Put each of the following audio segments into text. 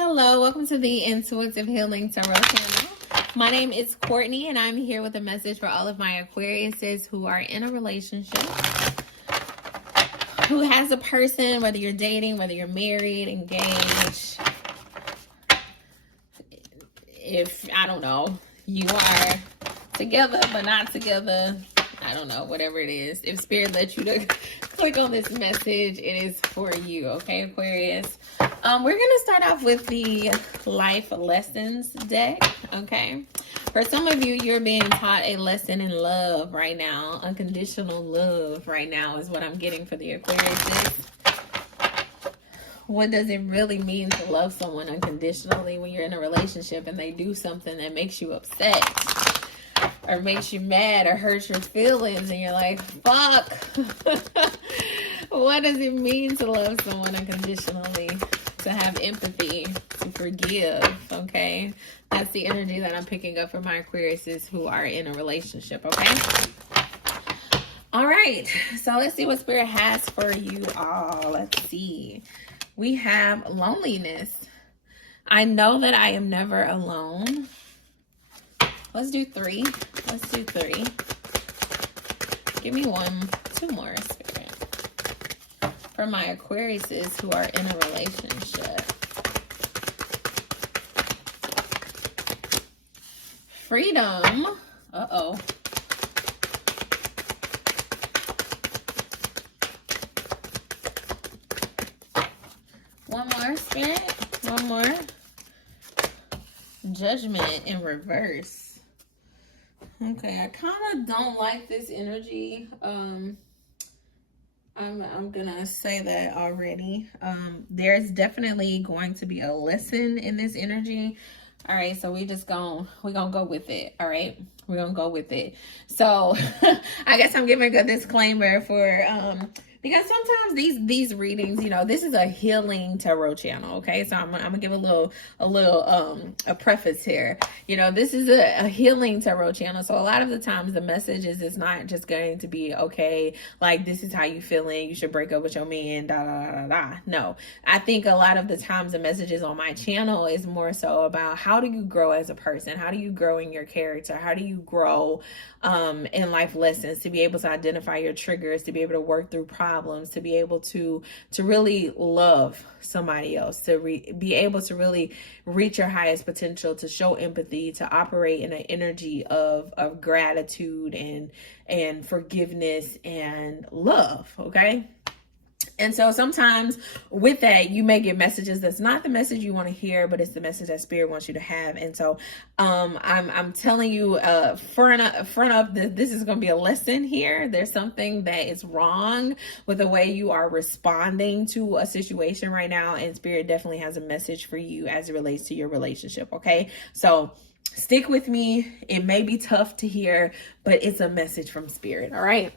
Hello, welcome to the Intuitive Healing Tarot channel. My name is Courtney, and I'm here with a message for all of my Aquariuses who are in a relationship, who has a person, whether you're dating, whether you're married, engaged. If, I don't know, you are together but not together, I don't know, whatever it is. If Spirit lets you to click on this message, it is for you, okay, Aquarius? We're going to start off with the life lessons deck, okay? For some of you, you're being taught a lesson in love right now. Unconditional love right now is what I'm getting for the Aquarius. What does it really mean to love someone unconditionally when you're in a relationship and they do something that makes you upset or makes you mad or hurts your feelings and you're like, fuck? What does it mean to love someone unconditionally? To have empathy, to forgive, okay? That's the energy that I'm picking up for my Aquariuses who are in a relationship, okay? All right, so let's see what Spirit has for you all. Let's see. We have loneliness. I know that I am never alone. Let's do three. Let's do three. Give me two more, Spirit. For my Aquariuses who are in a relationship. Freedom. Uh-oh. One more, Spirit. One more. Judgment in reverse. Okay, I kind of don't like this energy. I'm gonna say that already. There's definitely going to be a lesson in this energy. All right, so we're gonna go with it. All right, we're gonna go with it. So I guess I'm giving a disclaimer for because sometimes these readings, you know, this is a healing tarot channel, okay? So I'm gonna give a preface here. You know, this is a healing tarot channel. So a lot of the times the message is not just going to be, okay, like this is how you feeling, you should break up with your man, da da da da. No. I think a lot of the times the messages on my channel is more so about how do you grow as a person? How do you grow in your character? How do you grow in life lessons, to be able to identify your triggers, to be able to work through problems, to be able to really love somebody else, to be able to really reach your highest potential, to show empathy, to operate in an energy of gratitude and forgiveness and love, okay? And so sometimes with that, you may get messages that's not the message you want to hear, but it's the message that Spirit wants you to have. And so I'm telling you front up this is going to be a lesson here. There's something that is wrong with the way you are responding to a situation right now. And Spirit definitely has a message for you as it relates to your relationship. Okay, so stick with me. It may be tough to hear, but it's a message from Spirit. All right,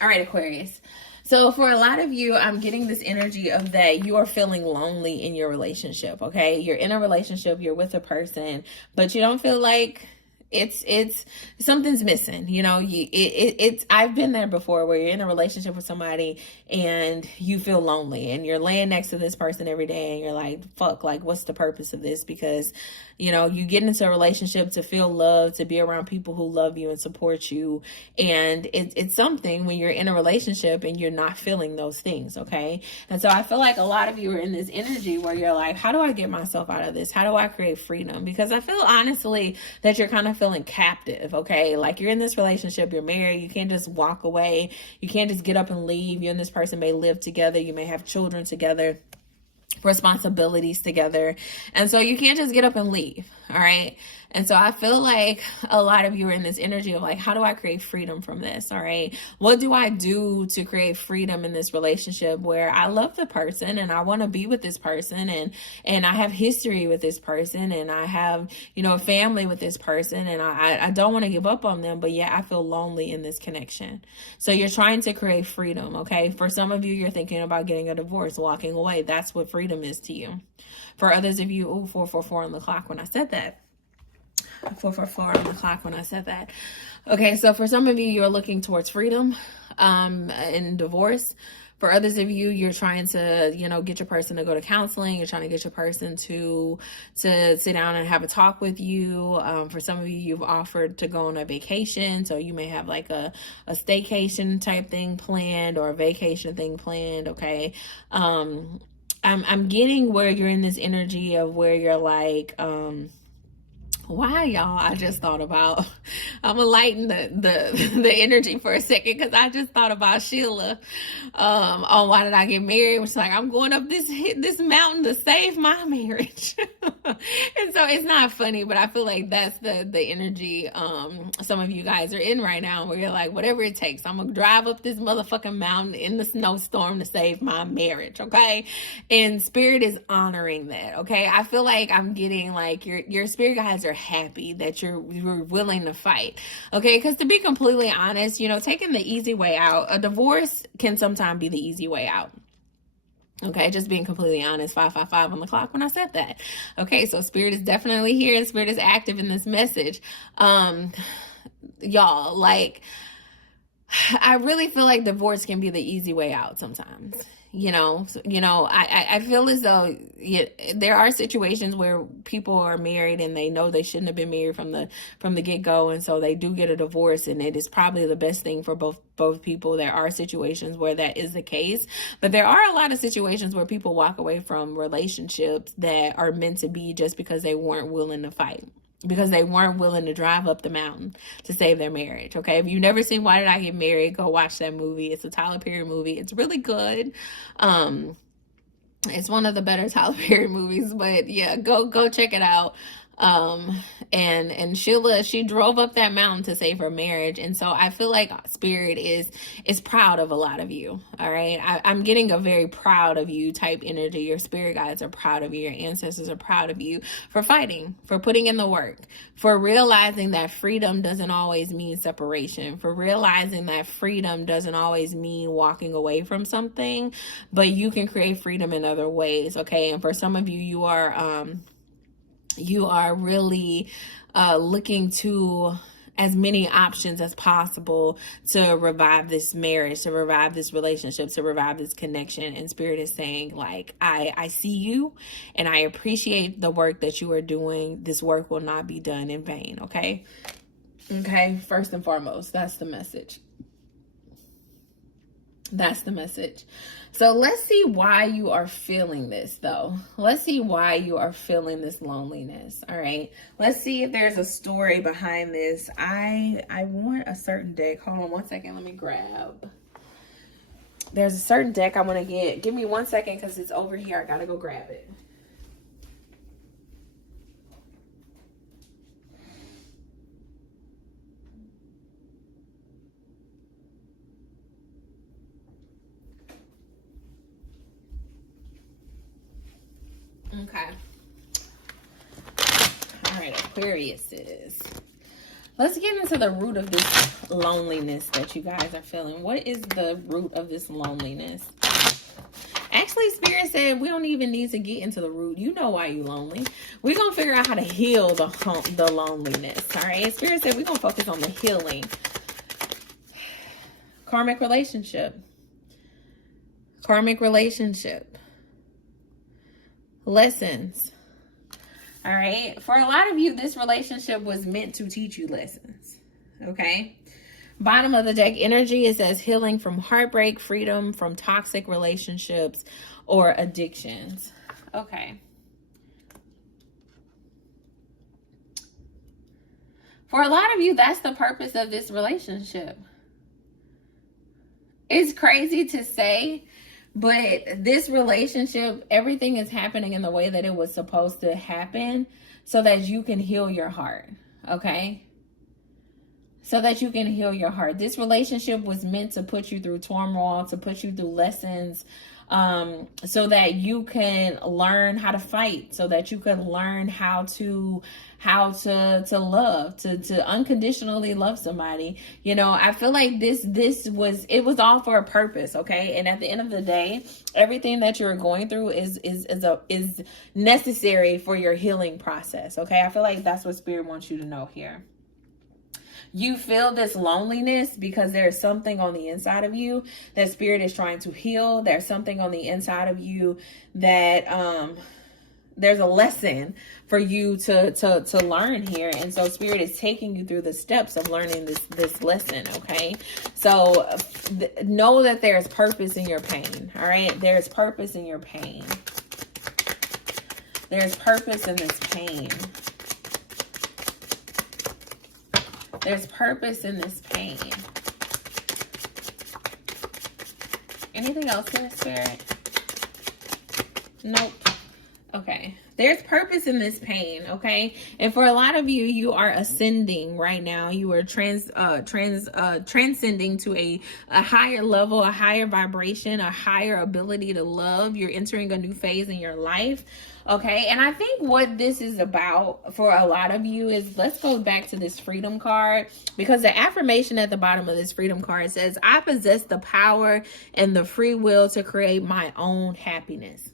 Aquarius. So for a lot of you, I'm getting this energy of that you are feeling lonely in your relationship, okay? You're in a relationship, you're with a person, but you don't feel like it's something's missing, you know. I've been there before, where you're in a relationship with somebody and you feel lonely and you're laying next to this person every day and you're like, fuck, like what's the purpose of this? Because, you know, you get into a relationship to feel love, to be around people who love you and support you, and it's something when you're in a relationship and you're not feeling those things, okay? And so I feel like a lot of you are in this energy where you're like, how do I get myself out of this? How do I create freedom? Because I feel honestly that you're kind of feeling captive, okay? Like you're in this relationship, you're married, you can't just walk away, you can't just get up and leave. You and this person may live together, you may have children together, responsibilities together, and so you can't just get up and leave. All right, and so I feel like a lot of you are in this energy of like, how do I create freedom from this? All right, what do I do to create freedom in this relationship where I love the person and I want to be with this person, and I have history with this person, and I have, you know, a family with this person, and I don't want to give up on them, but yet I feel lonely in this connection. So you're trying to create freedom, okay? For some of you, you're thinking about getting a divorce, walking away. That's what freedom is to you. For others of you, 444 on the clock when I said that. 444 on the clock when I said that. Okay, so for some of you, you're looking towards freedom in divorce. For others of you, you're trying to, get your person to go to counseling. You're trying to get your person to sit down and have a talk with you. For some of you, you've offered to go on a vacation. So you may have like a staycation type thing planned or a vacation thing planned. Okay. I'm getting where you're in this energy of where you're like, why, y'all? I just thought about, I'm gonna lighten the energy for a second, because I just thought about Sheila on Why Did I Get Married, which is like, I'm going up this mountain to save my marriage. And so it's not funny, but I feel like that's the energy some of you guys are in right now, where you're like, whatever it takes, I'm gonna drive up this motherfucking mountain in the snowstorm to save my marriage. Okay. And spirit is honoring that. Okay. I feel like I'm getting like your spirit guides are happy that you're willing to fight. Okay. Because to be completely honest, taking the easy way out, a divorce can sometimes be the easy way out. Okay, just being completely honest, 555 on the clock when I said that. Okay, so spirit is definitely here and spirit is active in this message. Y'all, like, I really feel like divorce can be the easy way out sometimes. I feel as though there are situations where people are married and they know they shouldn't have been married from the get-go, and so they do get a divorce, and it is probably the best thing for both people. There are situations where that is the case, but there are a lot of situations where people walk away from relationships that are meant to be just because they weren't willing to fight, because they weren't willing to drive up the mountain to save their marriage. Okay, if you've never seen Why Did I Get Married, go watch that movie. It's a Tyler Perry movie. It's really good. It's one of the better Tyler Perry movies, but yeah, go check it out. And Sheila, she drove up that mountain to save her marriage. And so I feel like spirit is proud of a lot of you. All right. I'm getting a very proud of you type energy. Your spirit guides are proud of you. Your ancestors are proud of you for fighting, for putting in the work, for realizing that freedom doesn't always mean separation, for realizing that freedom doesn't always mean walking away from something, but you can create freedom in other ways. Okay. And for some of you, you are really looking to as many options as possible to revive this marriage, to revive this relationship, to revive this connection. And spirit is saying, like, I see you and I appreciate the work that you are doing. This work will not be done in vain. Okay. First and foremost, that's the message. That's the message. So let's see why you are feeling this, though. Let's see why you are feeling this loneliness. All right. Let's see if there's a story behind this. I want a certain deck. Hold on one second. Let me grab. There's a certain deck I want to get. Give me 1 second because it's over here. I got to go grab it. Okay. All right, Aquarius is. Let's get into the root of this loneliness that you guys are feeling. What is the root of this loneliness? Actually, Spirit said we don't even need to get into the root. You know why you're lonely. We're going to figure out how to heal the loneliness. All right. Spirit said we're going to focus on the healing. Karmic relationship. Karmic relationship. Lessons. All right. For a lot of you, this relationship was meant to teach you lessons. Okay. Bottom of the deck energy, it says healing from heartbreak, freedom from toxic relationships or addictions. Okay. For a lot of you, that's the purpose of this relationship. It's crazy to say, but this relationship, everything is happening in the way that it was supposed to happen so that you can heal your heart, okay? So that you can heal your heart. This relationship was meant to put you through turmoil, to put you through lessons, so that you can learn how to fight, so that you can learn how to love, to unconditionally love somebody. You know, I feel like it was all for a purpose, okay? And at the end of the day, everything that you're going through is necessary for your healing process, okay? I feel like that's what Spirit wants you to know here. you feel this loneliness because there's something on the inside of you that spirit is trying to heal. There's something on the inside of you that there's a lesson for you to learn here. And so spirit is taking you through the steps of learning this lesson. Okay. So know that there's purpose in your pain. All right. There's purpose in your pain. There's purpose in this pain. There's purpose in this pain. Anything else here, spirit? Nope. Okay. There's purpose in this pain, okay? And for a lot of you, you are ascending right now. You are transcending to a higher level, a higher vibration, a higher ability to love. You're entering a new phase in your life, okay? And I think what this is about for a lot of you is, let's go back to this freedom card, because the affirmation at the bottom of this freedom card says, I possess the power and the free will to create my own happiness.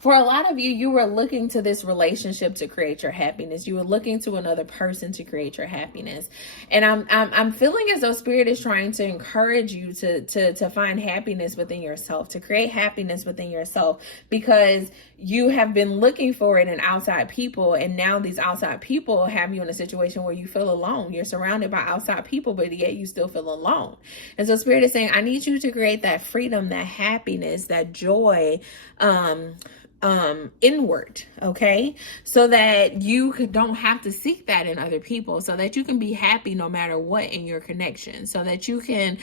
For a lot of you, you were looking to this relationship to create your happiness. You were looking to another person to create your happiness. And I'm feeling as though spirit is trying to encourage you to find happiness within yourself, to create happiness within yourself, because you have been looking for it in outside people. And now these outside people have you in a situation where you feel alone. You're surrounded by outside people, but yet you still feel alone. And so spirit is saying, I need you to create that freedom, that happiness, that joy, inward, okay, so that you don't have to seek that in other people, so that you can be happy no matter what in your connection, so that you can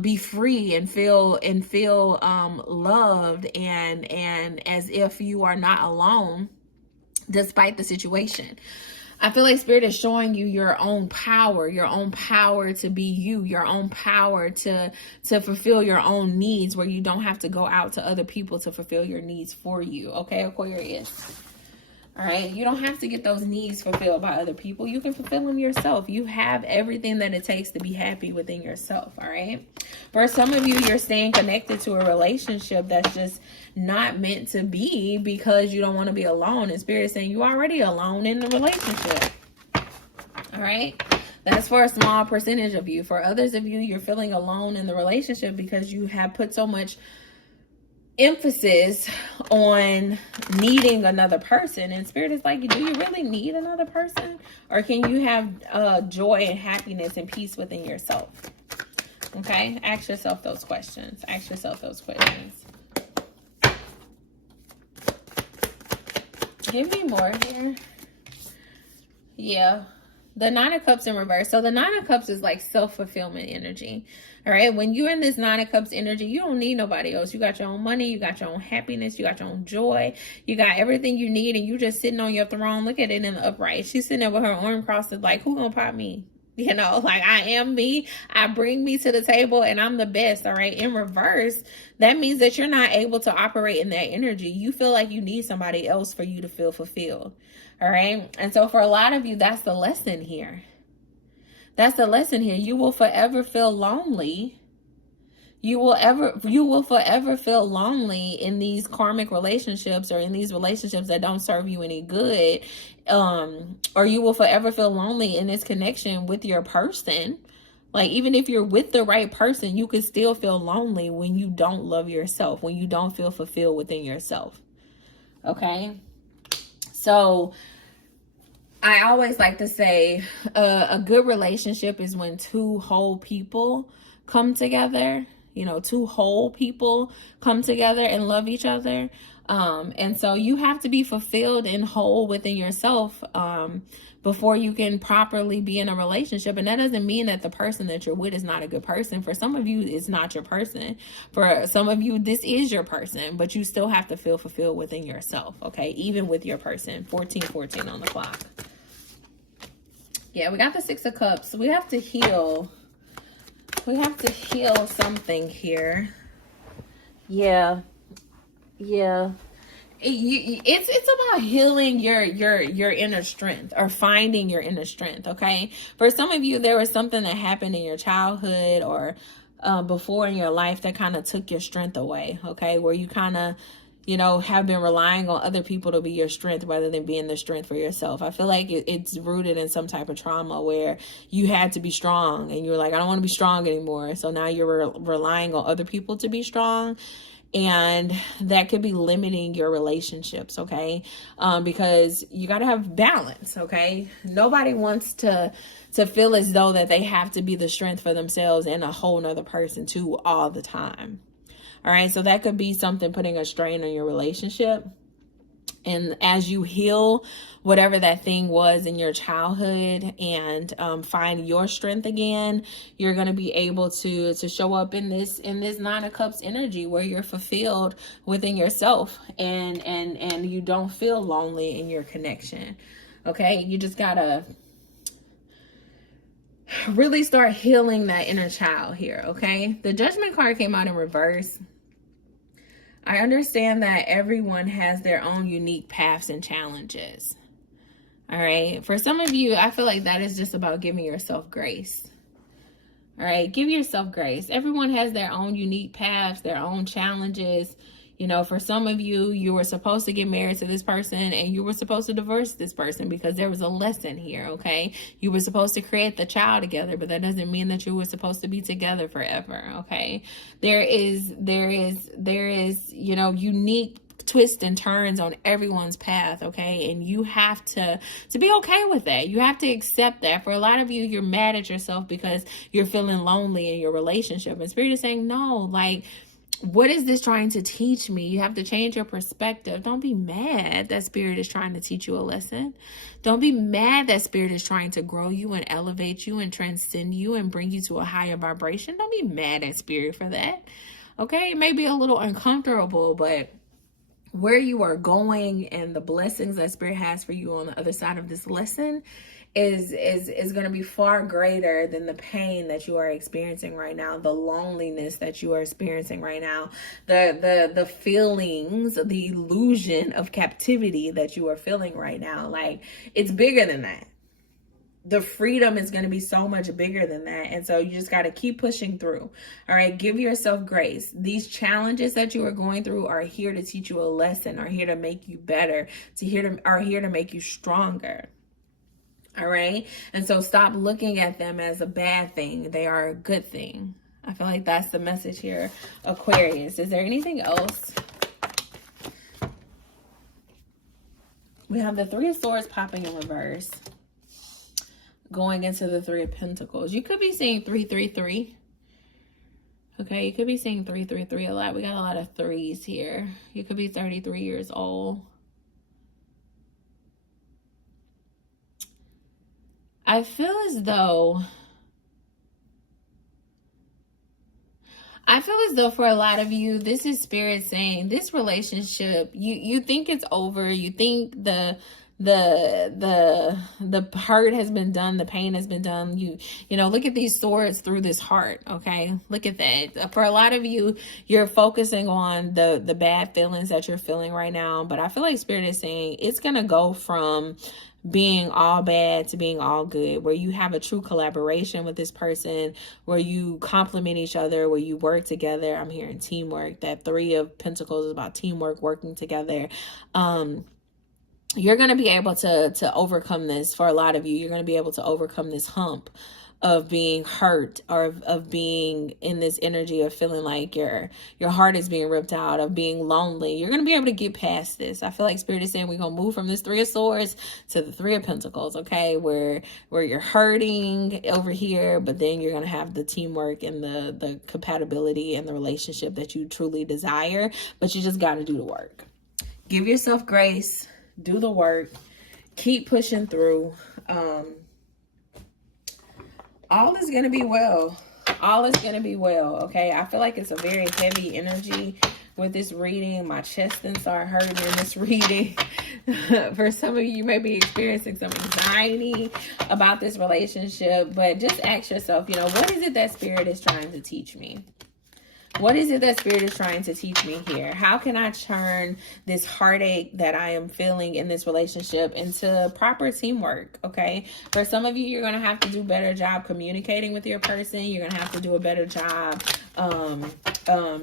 be free and feel loved and as if you are not alone despite the situation. I feel like spirit is showing you your own power to be you, your own power to fulfill your own needs, where you don't have to go out to other people to fulfill your needs for you. Okay, Aquarius. All right. You don't have to get those needs fulfilled by other people. You can fulfill them yourself. You have everything that it takes to be happy within yourself. All right. For some of you, you're staying connected to a relationship that's just not meant to be because you don't want to be alone. And spirit is saying you're already alone in the relationship. All right. That's for a small percentage of you. For others of you, you're feeling alone in the relationship because you have put so much emphasis on needing another person. And spirit is like, do you really need another person? Or can you have joy and happiness and peace within yourself? Okay. Ask yourself those questions. Ask yourself those questions. Give me more here. Yeah. The Nine of Cups in reverse. So the Nine of Cups is like self-fulfillment energy. All right. When you're in this Nine of Cups energy, you don't need nobody else. You got your own money. You got your own happiness. You got your own joy. You got everything you need. And you just sitting on your throne. Look at it in the upright. She's sitting there with her arm crossed. Like, who gonna pop me? You know, like, I am me. I bring me to the table and I'm the best. All right. In reverse, that means that you're not able to operate in that energy. You feel like you need somebody else for you to feel fulfilled. All right. And so for a lot of you, that's the lesson here. That's the lesson here. You will forever feel lonely. You will forever feel lonely in these karmic relationships, or in these relationships that don't serve you any good. Or you will forever feel lonely in this connection with your person. Like, even if you're with the right person, you can still feel lonely when you don't love yourself, when you don't feel fulfilled within yourself. Okay. So I always like to say a good relationship is when two whole people come together. You know, two whole people come together and love each other. And so you have to be fulfilled and whole within yourself before you can properly be in a relationship. And that doesn't mean that the person that you're with is not a good person. For some of you, it's not your person. For some of you, this is your person, but you still have to feel fulfilled within yourself. Okay. Even with your person. 14:14 on the clock. Yeah, we got the Six of Cups. We have to heal. We have to heal something here. Yeah. It's about healing your inner strength, or finding your inner strength. Okay. For some of you, there was something that happened in your childhood or before in your life that kind of took your strength away. Okay. Where you kind of you know, have been relying on other people to be your strength rather than being the strength for yourself. I feel like it's rooted in some type of trauma where you had to be strong and you're like, I don't want to be strong anymore. So now you're relying on other people to be strong. And that could be limiting your relationships, okay? Because you got to have balance, okay? Nobody wants to feel as though that they have to be the strength for themselves and a whole nother person too all the time. All right, so that could be something putting a strain on your relationship. And as you heal whatever that thing was in your childhood and find your strength again, you're going to be able to show up in this Nine of Cups energy where you're fulfilled within yourself and you don't feel lonely in your connection. Okay, you just gotta really start healing that inner child here. Okay, the Judgment card came out in reverse. I understand that everyone has their own unique paths and challenges. All right. For some of you, I feel like that is just about giving yourself grace. All right. Give yourself grace. Everyone has their own unique paths, their own challenges. You know, for some of you, you were supposed to get married to this person and you were supposed to divorce this person because there was a lesson here, okay? You were supposed to create the child together, but that doesn't mean that you were supposed to be together forever, okay? There is, you know, unique twists and turns on everyone's path, okay? And you have to be okay with that. You have to accept that. For a lot of you, you're mad at yourself because you're feeling lonely in your relationship. And Spirit is saying, no, like, what is this trying to teach me? You have to change your perspective. Don't be mad that Spirit is trying to teach you a lesson. Don't be mad that Spirit is trying to grow you and elevate you and transcend you and bring you to a higher vibration. Don't be mad at Spirit for that. Okay, it may be a little uncomfortable, but where you are going and the blessings that Spirit has for you on the other side of this lesson is going to be far greater than the pain that you are experiencing right now, the loneliness that you are experiencing right now, the feelings, the illusion of captivity that you are feeling right now. Like, it's bigger than that. The freedom is going to be so much bigger than that. And so you just got to keep pushing through. All right. Give yourself grace. These challenges that you are going through are here to teach you a lesson, are here to make you better, are here to make you stronger. All right. And so stop looking at them as a bad thing. They are a good thing. I feel like that's the message here, Aquarius. Is there anything else? We have the Three of Swords popping in reverse, going into the Three of Pentacles. You could be seeing 333. Okay, you could be seeing 333 a lot. We got a lot of threes here. You could be 33 years old. I feel as though for a lot of you, this is Spirit saying this relationship, you think it's over. You think the hurt has been done, the pain has been done. You know, look at these swords through this heart. Okay, look at that. For a lot of you, you're focusing on the bad feelings that you're feeling right now, but I feel like Spirit is saying it's gonna go from being all bad to being all good, where you have a true collaboration with this person, where you complement each other, where you work together. I'm hearing teamwork. That Three of Pentacles is about teamwork, working together. You're going to be able to overcome this. For a lot of you, you're going to be able to overcome this hump of being hurt, or of being in this energy of feeling like your heart is being ripped out, of being lonely. You're going to be able to get past this. I feel like Spirit is saying we're going to move from this Three of Swords to the Three of Pentacles, okay? Where you're hurting over here, but then you're going to have the teamwork and the compatibility and the relationship that you truly desire, but you just got to do the work. Give yourself grace, do the work, keep pushing through. All is going to be well. All is going to be well, okay? I feel like it's a very heavy energy with this reading. My chest then started hurting in this reading. For some of you, you may be experiencing some anxiety about this relationship, but just ask yourself, you know, what is it that Spirit is trying to teach me? What is it that Spirit is trying to teach me here? How can I turn this heartache that I am feeling in this relationship into proper teamwork? Okay. For some of you, you're going to have to do a better job communicating with your person. You're going to have to do a better job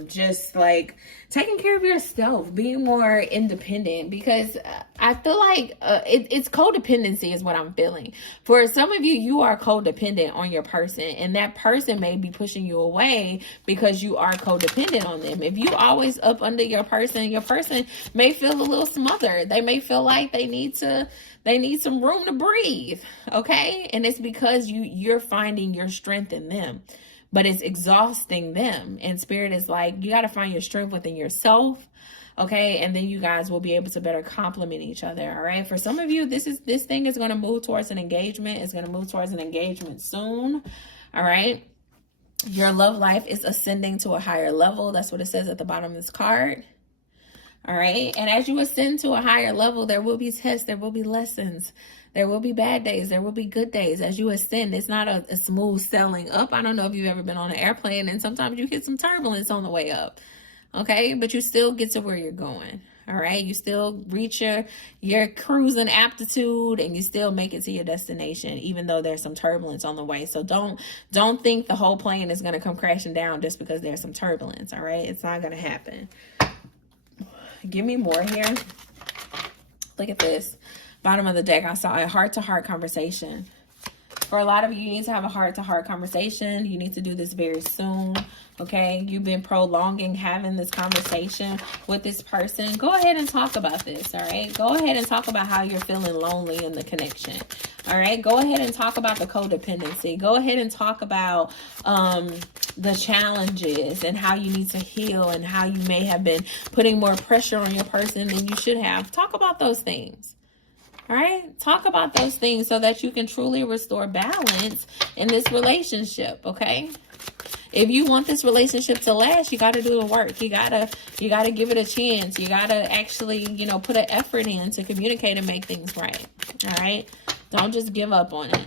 just like taking care of yourself, being more independent, because I feel like it's codependency is what I'm feeling. For some of you, you are codependent on your person, and that person may be pushing you away because you are codependent on them. If you always up under your person may feel a little smothered. They may feel like they need some room to breathe. Okay. And it's because you're finding your strength in them, but it's exhausting them. And Spirit is like, you got to find your strength within yourself. Okay. And then you guys will be able to better complement each other. All right. For some of you, this thing is going to move towards an engagement. It's going to move towards an engagement soon. All right. Your love life is ascending to a higher level. That's what it says at the bottom of this card. All right. And as you ascend to a higher level, there will be tests. There will be lessons. There will be bad days. There will be good days. As you ascend, it's not a smooth sailing up. I don't know if you've ever been on an airplane, and sometimes you get some turbulence on the way up. Okay. But you still get to where you're going. All right. You still reach your cruising aptitude, and you still make it to your destination, even though there's some turbulence on the way. So don't think the whole plane is going to come crashing down just because there's some turbulence. All right. It's not going to happen. Give me more here. Look at this. Bottom of the deck, I saw a heart-to-heart conversation. For a lot of you, you need to have a heart-to-heart conversation. You need to do this very soon, okay? You've been prolonging having this conversation with this person. Go ahead and talk about this, all right? Go ahead and talk about how you're feeling lonely in the connection, all right? Go ahead and talk about the codependency. Go ahead and talk about the challenges and how you need to heal and how you may have been putting more pressure on your person than you should have. Talk about those things. All right. Talk about those things so that you can truly restore balance in this relationship. Okay. If you want this relationship to last, you got to do the work. You got to give it a chance. You got to actually, put an effort in to communicate and make things right. All right. Don't just give up on it.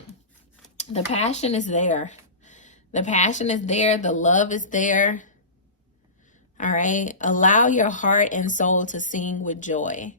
The passion is there. The passion is there. The love is there. All right. Allow your heart and soul to sing with joy.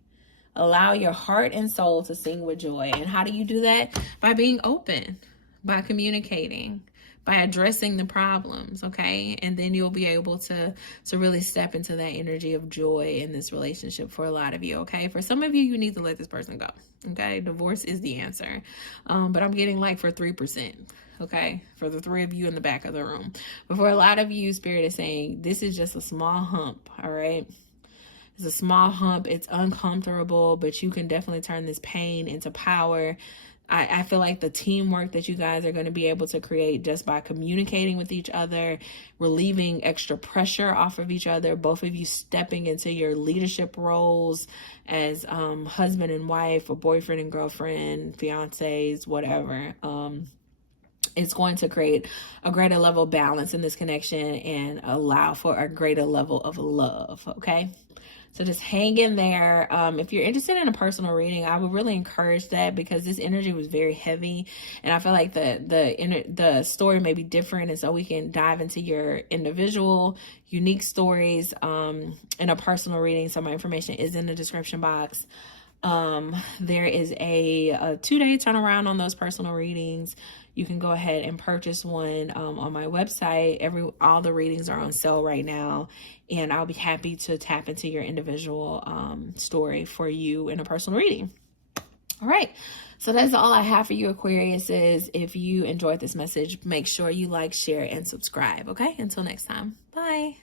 Allow your heart and soul to sing with joy. And how do you do that? By being open, by communicating, by addressing the problems, okay? And then you'll be able to really step into that energy of joy in this relationship for a lot of you, okay? For some of you, you need to let this person go, okay? Divorce is the answer. But I'm getting like for 3%, okay? For the 3 of you in the back of the room. But for a lot of you, Spirit is saying, this is just a small hump, all right? It's a small hump. It's uncomfortable, but you can definitely turn this pain into power. I feel like the teamwork that you guys are going to be able to create just by communicating with each other, relieving extra pressure off of each other, both of you stepping into your leadership roles as husband and wife or boyfriend and girlfriend, fiancés, whatever. It's going to create a greater level of balance in this connection and allow for a greater level of love, okay? So just hang in there. If you're interested in a personal reading, I would really encourage that because this energy was very heavy. And I feel like the story may be different. And so we can dive into your individual, unique stories in a personal reading. So my information is in the description box. There is a 2-day turnaround on those personal readings. You can go ahead and purchase one on my website. All the readings are on sale right now, and I'll be happy to tap into your individual story for you in a personal reading. All right, so that's all I have for you, Aquariuses. If you enjoyed this message, make sure you like, share, and subscribe. Okay, until next time. Bye.